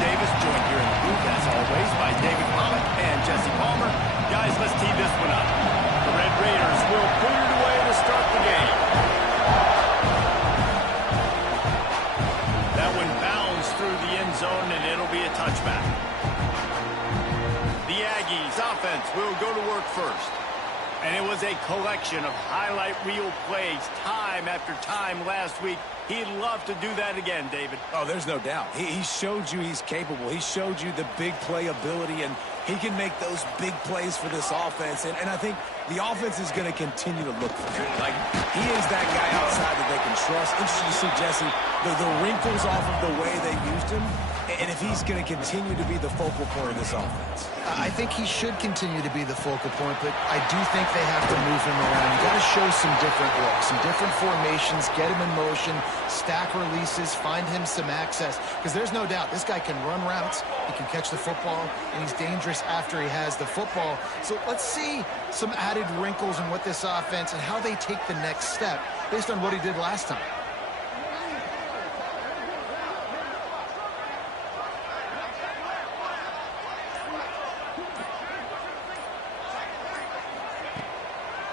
Davis, joined here in the booth, as always, by David Pollock and Jesse Palmer. Guys, let's tee this one up. The Red Raiders will put it away to start the game. That one bounds through the end zone, and it'll be a touchback. The Aggies offense will go to work first. And it was a collection of highlight reel plays time after time last week. He'd love to do that again, David. Oh, there's no doubt. He showed you he's capable. He showed you the big play ability, and he can make those big plays for this offense. And I think the offense is going to continue to look for him. Like, he is that guy outside that they can trust. Interesting to see, Jesse, the wrinkles off of the way they used him, and if he's going to continue to be the focal point of this offense. I think he should continue to be the focal point, but I do think they have to move him around. You got to show some different looks, some different formations, get him in motion, stack releases, find him some access, because there's no doubt this guy can run routes, he can catch the football, and he's dangerous after he has the football. So let's see some added wrinkles in what this offense and how they take the next step based on what he did last time.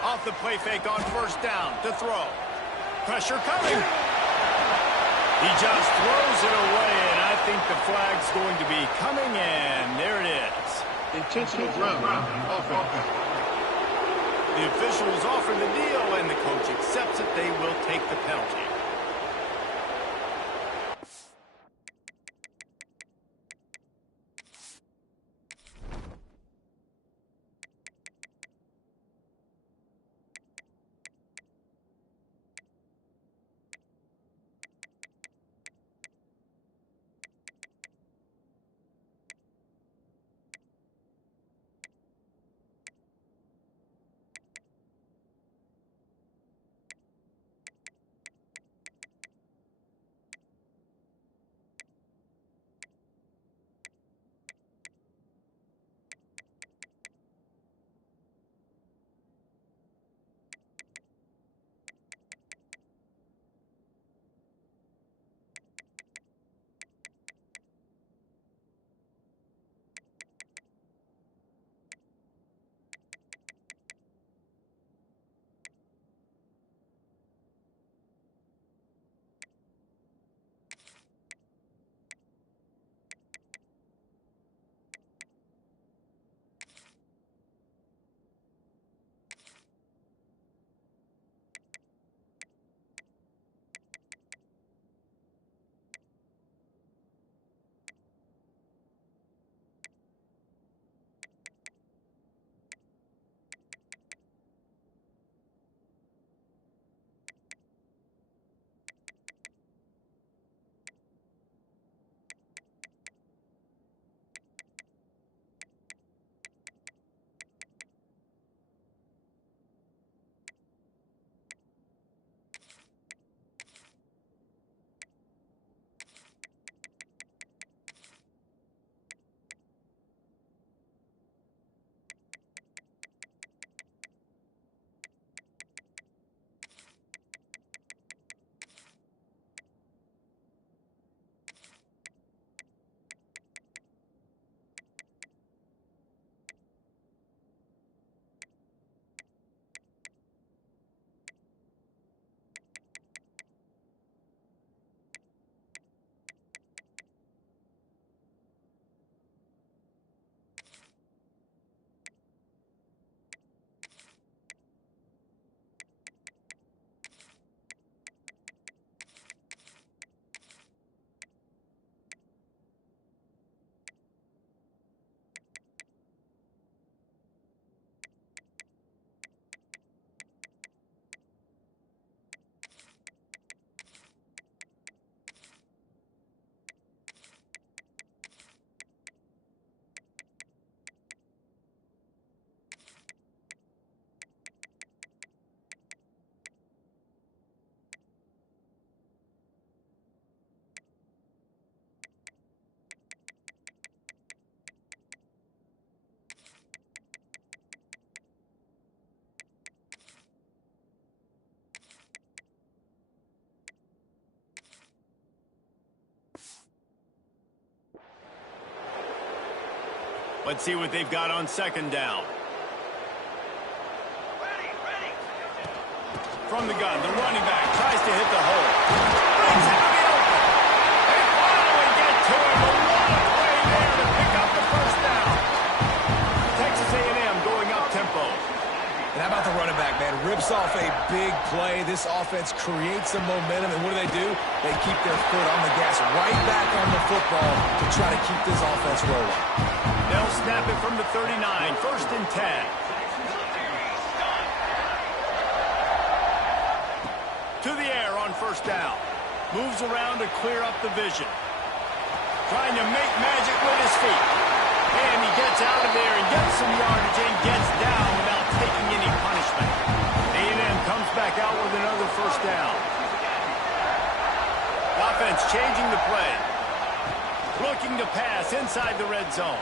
Off the play fake on first down to throw. Pressure coming. He just throws it away, and I think the flag's going to be coming, and there it is. Intentional ground offense. The officials offer the deal, and the coach accepts it. They will take the penalty. Let's see what they've got on second down. From the gun, the running back tries to hit the hole. Brings it to the open. They finally get to him. A lot of play there to pick up the first down. Texas A&M going up tempo. And how about the running back, man? Rips off a big play. This offense creates some momentum, and what do? They keep their foot on the gas, right back on the football to try to keep this offense rolling. They'll snap it from the 39, 1st and 10. To the air on first down. Moves around to clear up the vision. Trying to make magic with his feet. And he gets out of there and gets some yardage and gets down without taking any punishment. A&M comes back out with another first down. Offense changing the play. Looking to pass inside the red zone.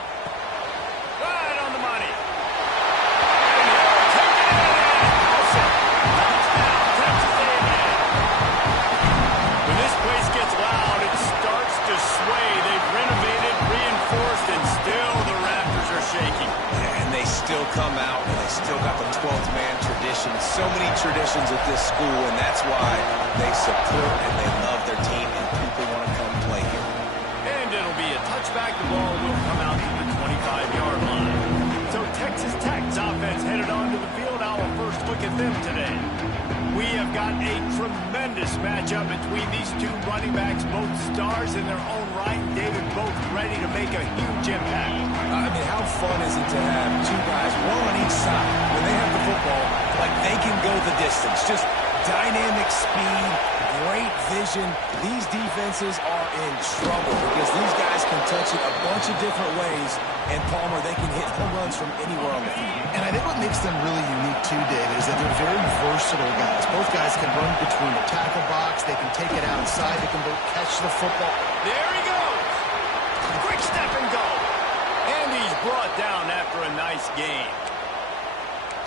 Right on the money. And he'll take it in and house it. Touchdown, Texas A&M. When this place gets loud, it starts to sway. They've renovated, reinforced, and still the rafters are shaking. And they still come out, and they still got the 12th man tradition. So many traditions at this school, and that's why they support and they love their team, and people want to come play here. And it'll be a touchback. The ball will come out to the 25-yard line. So Texas Tech's offense headed onto the field. Our first look at them today. We have got a tremendous matchup between these two running backs, both stars in their own right. David, both ready to make a huge impact. I mean, how fun is it to have two guys, one on each side, when they have the football, like they can go the distance. Just dynamic speed, great vision. These defenses are in trouble because these guys can touch it a bunch of different ways, and Palmer, they can hit home runs from anywhere on the field. And I think what makes them really unique too, David, is that they're very versatile guys. Both guys can run between the tackle box. They can take it outside. They can both catch the football. There he goes. Quick step and go. And he's brought down after a nice game.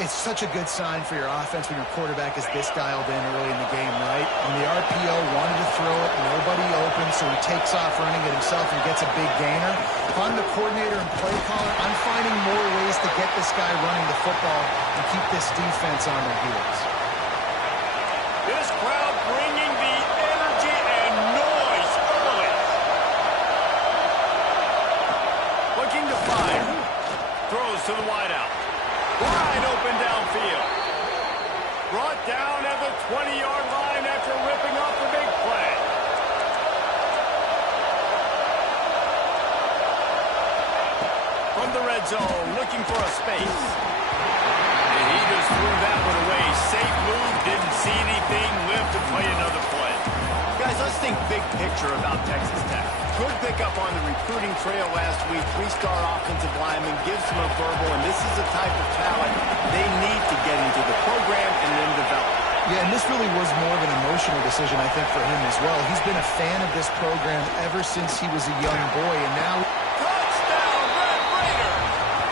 It's such a good sign for your offense when your quarterback is this dialed in early in the game, right? When the RPO wanted to throw it, nobody open, so he takes off running it himself and gets a big gainer. If I'm the coordinator and play caller, I'm finding more ways to get this guy running the football and keep this defense on their heels. This crowd bringing the energy and noise early. Looking to fire. Throws to the wideout. Wide open downfield. Brought down at the 20-yard line after ripping off the big play. From the red zone, looking for a space. And he just threw that one away. Safe move, didn't see anything, lived to play another play. Guys, let's think big picture about Texas Tech. Good pickup on the recruiting trail last week. 3-star offensive lineman, gives them a verbal, and this is the type of talent they need to get into the program and then develop. Yeah, and this really was more of an emotional decision, I think, for him as well. He's been a fan of this program ever since he was a young boy, and now... Touchdown, Red Raider!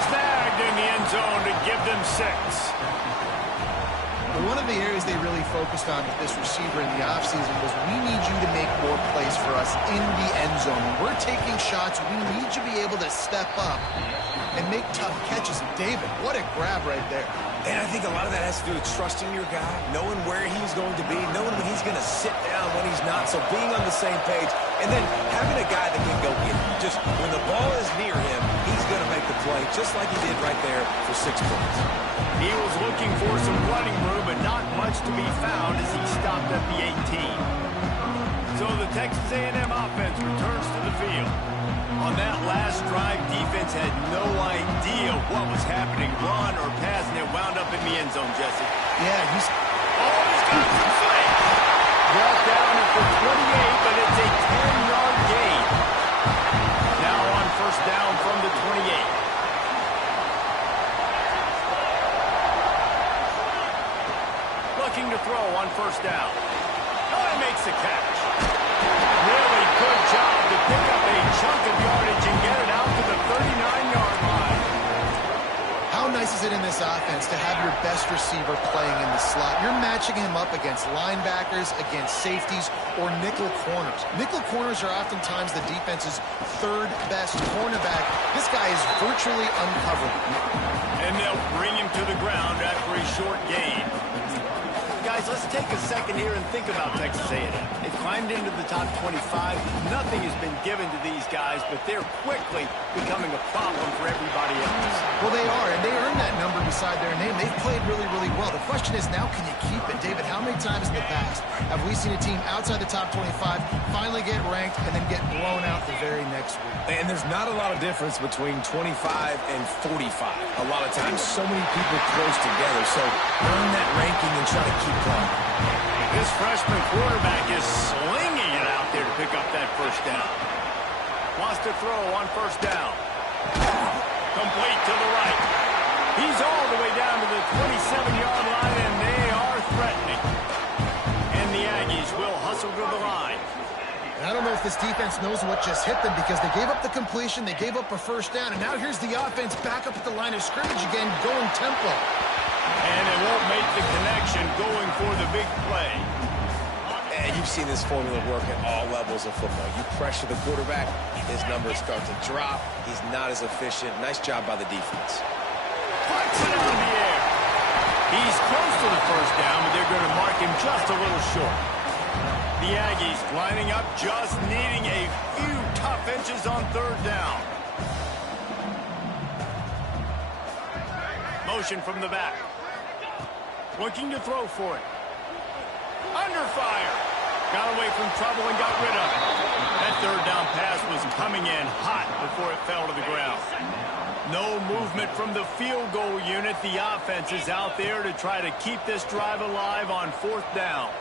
Snagged in the end zone to give them 6. One of the areas they really focused on with this receiver in the offseason was we need you to make more plays for us in the end zone. When we're taking shots, we need you to be able to step up and make tough catches. David, what a grab right there. And I think a lot of that has to do with trusting your guy, knowing where he's going to be, knowing when he's going to sit down, when he's not. So being on the same page, and then having a guy that can go get it. Just when the ball is near him, he's going to make the play, just like he did right there for 6 points. He was looking for some running room, but not much to be found as he stopped at the 18. So the Texas A&M offense returns to the field. On that last drive, defense had no idea what was happening, run or pass, and it wound up in the end zone, Jesse. Yeah, he's... Oh, he's got some flank. Brought down at the 28, but it's a 10-yard gain. Now on first down from the 28. Looking to throw on first down. Oh, he makes the catch. Really good job to pick up a chunk of yardage and get it out to the 39-yard line. How nice is it in this this offense to have your best receiver playing in the slot. You're matching him up against linebackers, against safeties, or nickel corners. Nickel corners are oftentimes the defense's third best cornerback. This guy is virtually uncoverable. And they'll bring him to the ground after a short gain. Guys, let's take a second here and think about Texas A&M. They've climbed into the top 25. Nothing has been given to these guys, but they're quickly becoming a problem for everybody else. Well, they are, and they earned that number beside their name. They've played really, really well. The question is, now can you keep it? David, how many times in the past have we seen a team outside the top 25 finally get ranked and then get blown out the very next week? And there's not a lot of difference between 25 and 45. A lot of times, so many people close together. So earn that ranking and try to keep going. This freshman quarterback is slinging it out there to pick up that first down. Wants to throw on first down. Complete to the right. He's all the way down to the 27-yard line, and they are threatening. And the Aggies will hustle to the line. I don't know if this defense knows what just hit them because they gave up the completion, they gave up a first down, and now here's the offense back up at the line of scrimmage again, going tempo. And it won't make the connection going for the big play. And you've seen this formula work at all levels of football. You pressure the quarterback, his numbers start to drop. He's not as efficient. Nice job by the defense. Flips it out of the air. He's close to the first down, but they're going to mark him just a little short. The Aggies lining up, just needing a few tough inches on third down. Motion from the back. Looking to throw for it. Under fire. Got away from trouble and got rid of it. That third down pass was coming in hot before it fell to the ground. No movement from the field goal unit. The offense is out there to try to keep this drive alive on fourth down.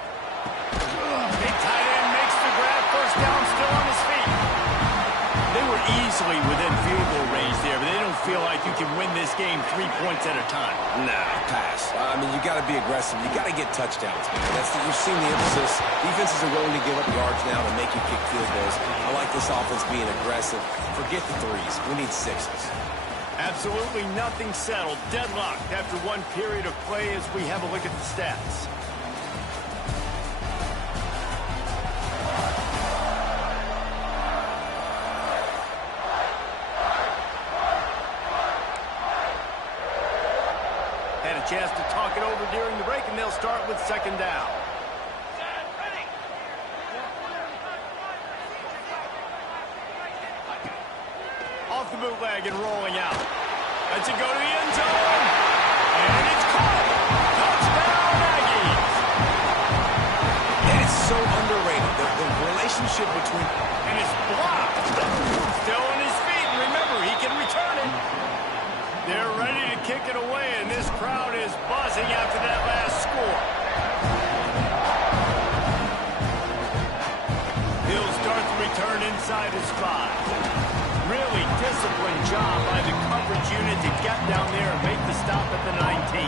Big tight end makes the grab. First down, still on his feet. They were easily within field goal range there, but they don't feel like you can win this game 3 points at a time. Nah, pass. I mean, you got to be aggressive. You got to get touchdowns, man. You've seen the emphasis. Defenses are willing to give up yards now to make you kick field goals. I like this offense being aggressive. Forget the threes. We need sixes. Absolutely nothing settled. Deadlocked after one period of play as we have a look at the stats. Chance to talk it over during the break, and they'll start with second down. Off the bootleg and rolling out. Lets it go to the end zone. And it's caught. Touchdown, Aggies. That is so underrated. The relationship between... And it's blocked. Still on his feet. And remember, he can return it. They're ready to kick it away, and this crowd is buzzing after that last score. He'll start the return inside his 5. Really disciplined job by the coverage unit to get down there and make the stop at the 19.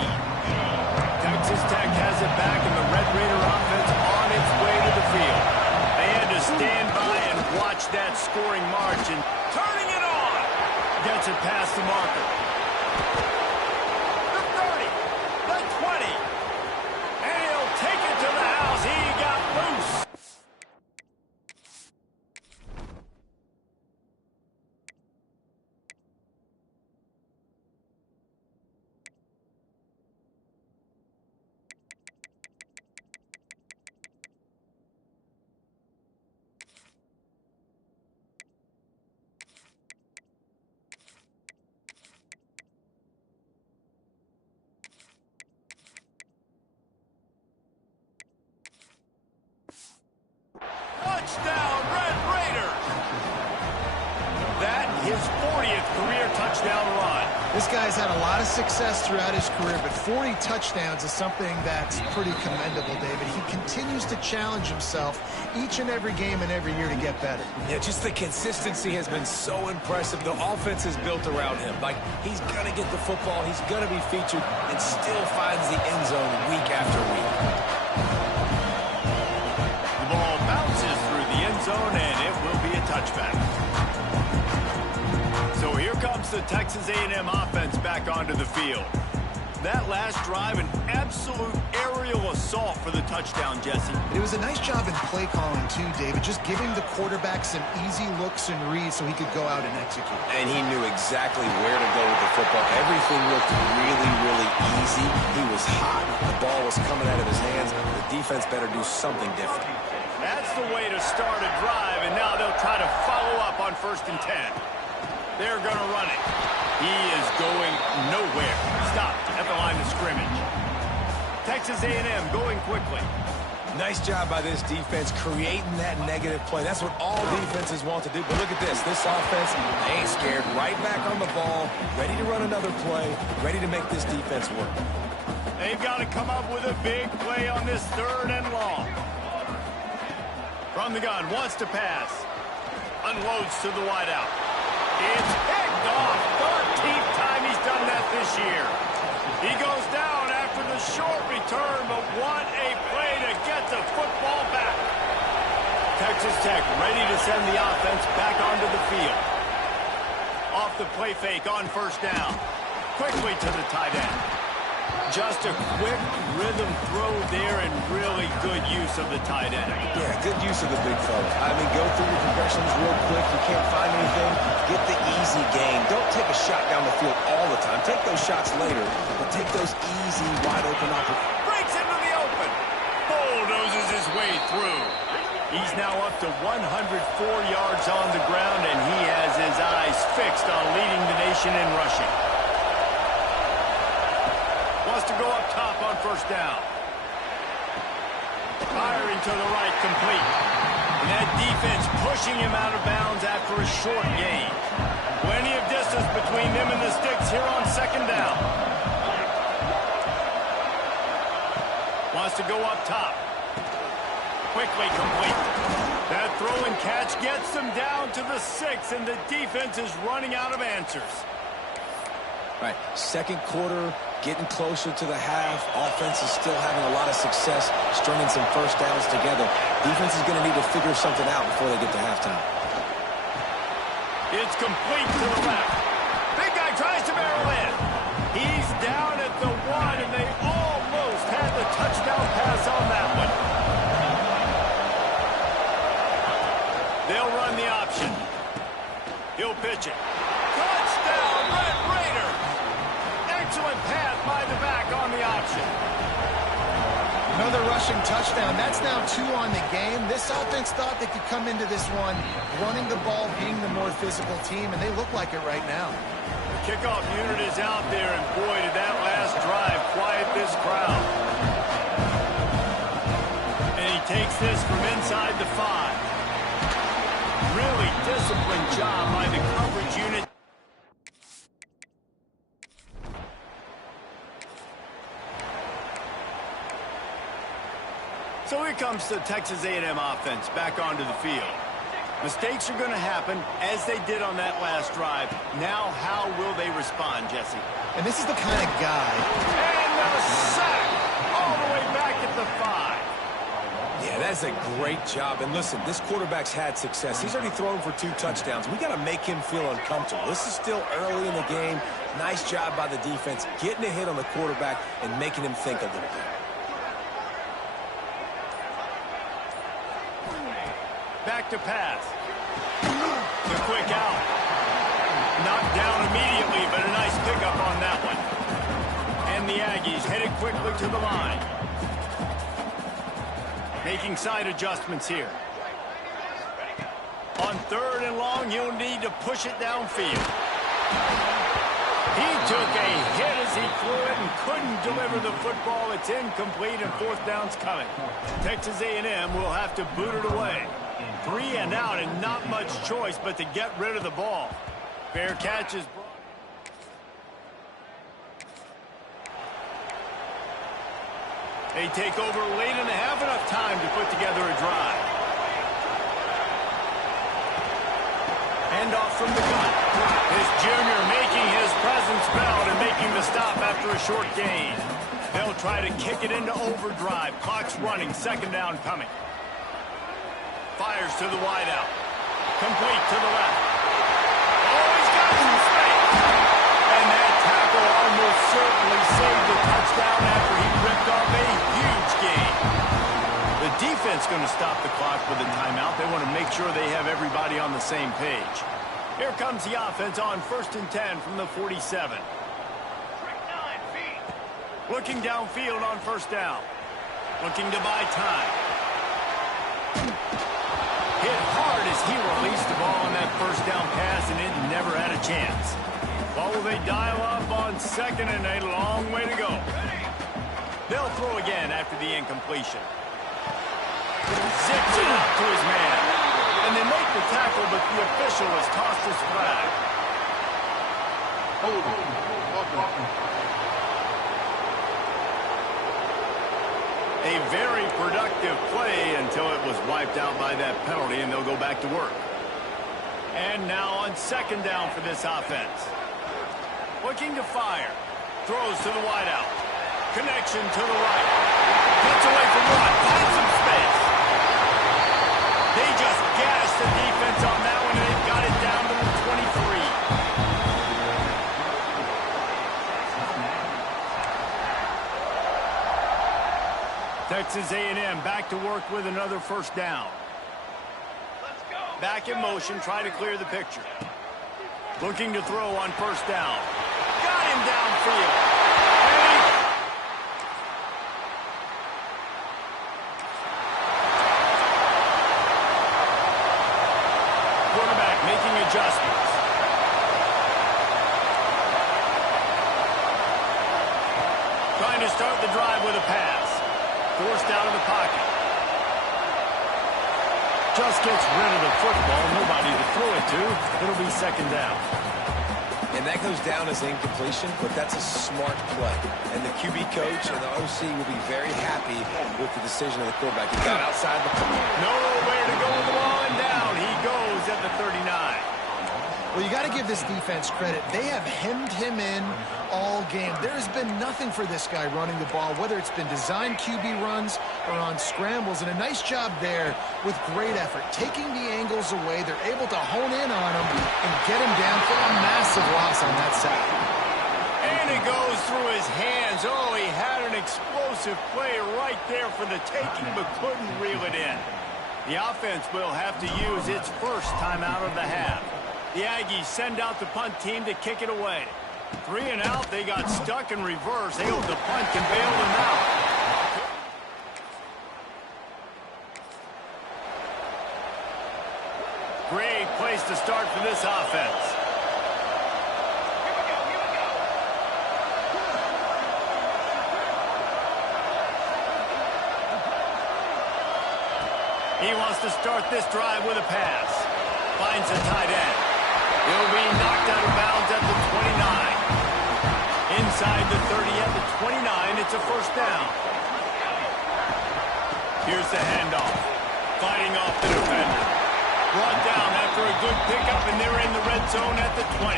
Texas Tech has it back, and the Red Raider offense on its way to the field. They had to stand by and watch that scoring march, and turning it on. Gets it past the marker. The 30, the 20, and he'll take it to the house. He got loose. Touchdown, Red Raiders! That his 40th career touchdown run. This guy's had a lot of success throughout his career, but 40 touchdowns is something that's pretty commendable, David. He continues to challenge himself each and every game and every year to get better. Yeah, just the consistency has been so impressive. The offense is built around him. Like, he's going to get the football, he's going to be featured, and still finds the end zone week after week. The ball bounces through the end zone, and it will be a touchback. So here comes the Texas A&M offense back onto the field. That last drive, an absolute aerial assault for the touchdown, Jesse. It was a nice job in play calling, too, David, just giving the quarterback some easy looks and reads so he could go out and execute. And he knew exactly where to go with the football. Everything looked really, really easy. He was hot. The ball was coming out of his hands. The defense better do something different. That's the way to start a drive, and now they'll try to follow up on 1st and 10. They're going to run it. He is going nowhere. Stopped at the line of scrimmage. Texas A&M going quickly. Nice job by this defense creating that negative play. That's what all defenses want to do. But look at this. This offense, they ain't scared. Right back on the ball, ready to run another play, ready to make this defense work. They've got to come up with a big play on this 3rd and long. From the gun, wants to pass. Unloads to the wideout. It's picked off. 13th time he's done that this year. He goes down after the short return, but what a play to get the football back. Texas Tech ready to send the offense back onto the field. Off the play fake on 1st down. Quickly to the tight end. Just a quick rhythm throw there and really good use of the tight end. Yeah, good use of the big fella. I mean, go through your progressions real quick. You can't find anything. Get the easy gain. Don't take a shot down the field all the time. Take those shots later, but take those easy, wide-open opportunities. Breaks into the open. Bulldozes his way through. He's now up to 104 yards on the ground, and he has his eyes fixed on leading the nation in rushing. Wants to go up top on 1st down. Firing to the right, complete. And that defense pushing him out of bounds after a short gain. Plenty of distance between them and the sticks here on 2nd down. Wants to go up top. Quickly complete. That throw and catch gets them down to the 6, and the defense is running out of answers. Right, 2nd quarter, getting closer to the half. Offense is still having a lot of success stringing some 1st downs together. Defense is going to need to figure something out before they get to halftime. It's complete to the left. Big guy tries to barrel in. He's down at the 1, and they almost had the touchdown pass on that one. They'll run the option. He'll pitch it. Touchdown, Red Raider! Excellent pass by the back on the option. Another rushing touchdown. That's now 2 on the game. This offense thought they could come into this one running the ball, being the more physical team, and they look like it right now. The kickoff unit is out there, and boy, did that last drive quiet this crowd. And he takes this from inside the 5. Really disciplined job by the coverage unit. So here comes the Texas A&M offense back onto the field. Mistakes are going to happen, as they did on that last drive. Now, how will they respond, Jesse? And this is the kind of guy. And the sack all the way back at the 5. Yeah, that's a great job. And listen, this quarterback's had success. He's already thrown for 2 touchdowns. We got to make him feel uncomfortable. This is still early in the game. Nice job by the defense, getting a hit on the quarterback and making him think a little bit. Back to pass. The quick out. Knocked down immediately, but a nice pickup on that one. And the Aggies headed quickly to the line. Making side adjustments here. On 3rd and long, you'll need to push it downfield. He took a hit as he threw it and couldn't deliver the football. It's incomplete, and 4th down's coming. Texas A&M will have to boot it away. 3 and out, and not much choice but to get rid of the ball. Fair catch is brought. They take over late and have enough time to put together a drive. Handoff from the gun. This junior making his presence felt and making the stop after a short gain. They'll try to kick it into overdrive. Clock's running. 2nd down coming. Fires to the wideout. Complete to the left. Oh, he's got some space. And that tackle almost certainly saved the touchdown after he ripped off a huge gain. The defense going to stop the clock with a timeout. They want to make sure they have everybody on the same page. Here comes the offense on 1st and 10 from the 47. Looking downfield on 1st down. Looking to buy time. Hit hard as he released the ball on that 1st down pass, and it never had a chance. Well, will they dial up on 2nd and a long way to go? They'll throw again after the incompletion. Zips it up to his man. And they make the tackle, but the official has tossed his flag. A very productive play until it was wiped out by that penalty, and they'll go back to work. And now on 2nd down for this offense. Looking to fire. Throws to the wideout. Connection to the right. Gets away from one. Finds some space. They just gashed the defense on that one, and they've got it down to the 23. Texas A&M back to work with another 1st down. Back in motion, try to clear the picture. Looking to throw on 1st down. Got him downfield. Quarterback making adjustments. Trying to start the drive with a pass. Forced out of the pocket. Just gets rid of the football. Nobody to throw it to. It'll be 2nd down. And that goes down as incompletion, but that's a smart play. And the QB coach and the OC will be very happy with the decision of the quarterback. He got outside the pocket. Nowhere to go with the ball, and down he goes at the 39. Well, you got to give this defense credit. They have hemmed him in all game. There has been nothing for this guy running the ball, whether it's been designed QB runs or on scrambles, and a nice job there with great effort. Taking the angles away, they're able to hone in on him and get him down for a massive loss on that sack. And it goes through his hands. Oh, he had an explosive play right there for the taking, but couldn't reel it in. The offense will have to use its first timeout of the half. The Aggies send out the punt team to kick it away. 3 and out, they got stuck in reverse. They hope the punt can bail them out. Great place to start for this offense. He wants to start this drive with a pass. Finds a tight end. He'll be knocked out of bounds at the 29. Inside the 30 at the 29, it's a 1st down. Here's the handoff. Fighting off the defender. Brought down after a good pickup, and they're in the red zone at the 20.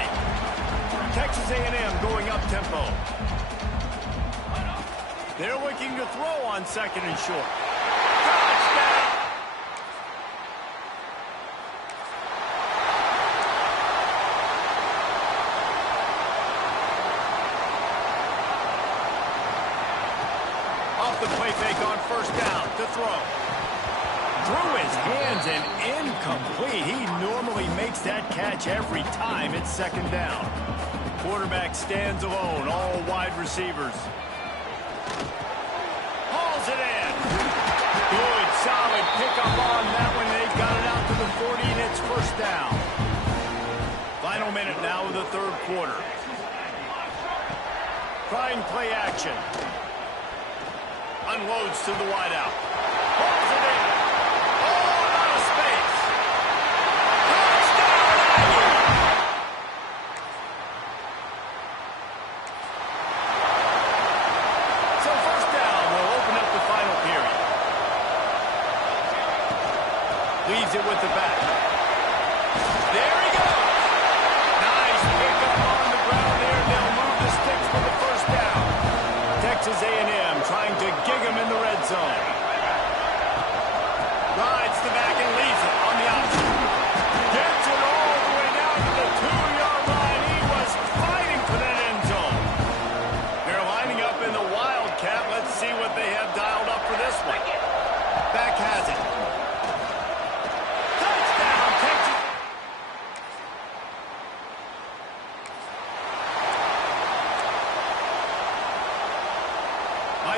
Texas A&M going up tempo. They're looking to throw on 2nd and short. Touchdown! The play fake on 1st down to throw. Through his hands and incomplete. He normally makes that catch every time. It's 2nd down. Quarterback stands alone. All wide receivers. Hauls it in. Good, solid pickup on that one. They got it out to the 40, and it's 1st down. Final minute now of the 3rd quarter. Trying play action. Unloads to the wideout. Pulls it in. Oh, out of space. Touchdown, Aggie! So 1st down will open up the final period. Leaves it with the back. There he goes. Nice pickup on the ground there. They'll move the sticks for the 1st down. Texas A&M trying to gig him in the red zone.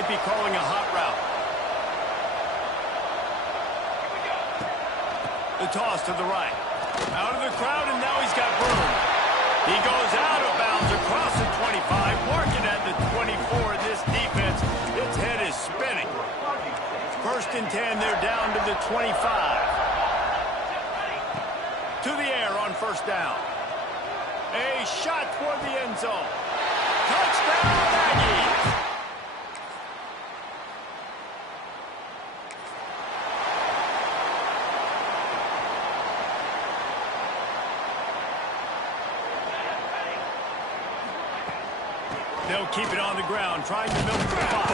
might be calling a hot route. The toss to the right. Out of the crowd, and now he's got room. He goes out of bounds across the 25, marking at the 24. This defense, its head is spinning. First and 10, they're down to the 25. To the air on first down. A shot toward the end zone. Touchdown, Aggies! They'll keep it on the ground, trying to milk the clock.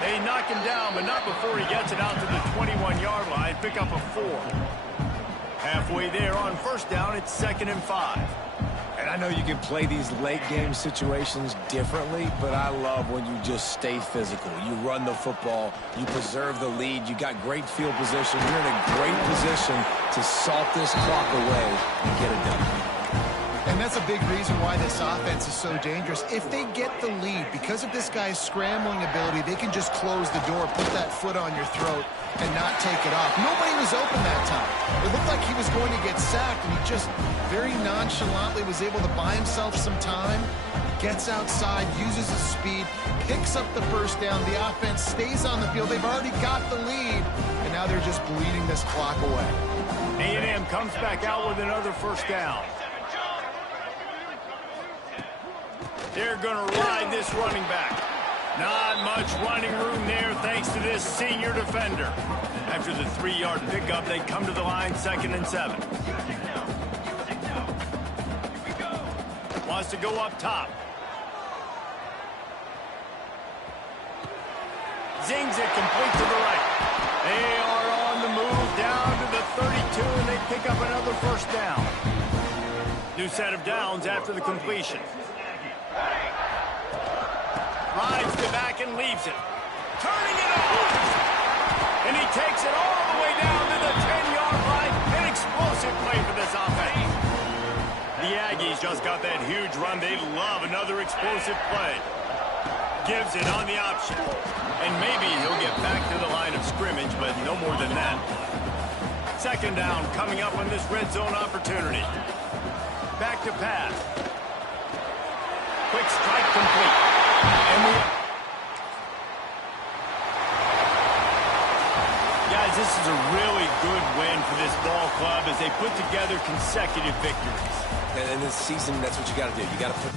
They knock him down, but not before he gets it out to the 21-yard line. Pick up a 4. Halfway there on first down, it's 2nd and 5. And I know you can play these late-game situations differently, but I love when you just stay physical. You run the football, you preserve the lead, you got great field position. You're in a great position to salt this clock away and get it done. And that's a big reason why this offense is so dangerous. If they get the lead, because of this guy's scrambling ability, they can just close the door, put that foot on your throat, and not take it off. Nobody was open that time. It looked like he was going to get sacked, and he just very nonchalantly was able to buy himself some time, gets outside, uses his speed, picks up the first down. The offense stays on the field. They've already got the lead, and now they're just bleeding this clock away. A&M comes back out with another first down. They're going to ride this running back. Not much running room there thanks to this senior defender. After the 3-yard pickup, they come to the line 2nd and 7. Wants to go up top. Zings it complete to the right. They are on the move down to the 32, and they pick up another first down. New set of downs after the completion. Rides the back and leaves it. Turning it off. And he takes it all the way down to the 10-yard line. An explosive play for this offense. The Aggies just got that huge run. They love another explosive play. Gives it on the option. And maybe he'll get back to the line of scrimmage, but no more than that. 2nd down coming up on this red zone opportunity. Back to pass. Quick strike complete. Guys, this is a really good win for this ball club as they put together consecutive victories. And in this season, that's what you got to do. You got to put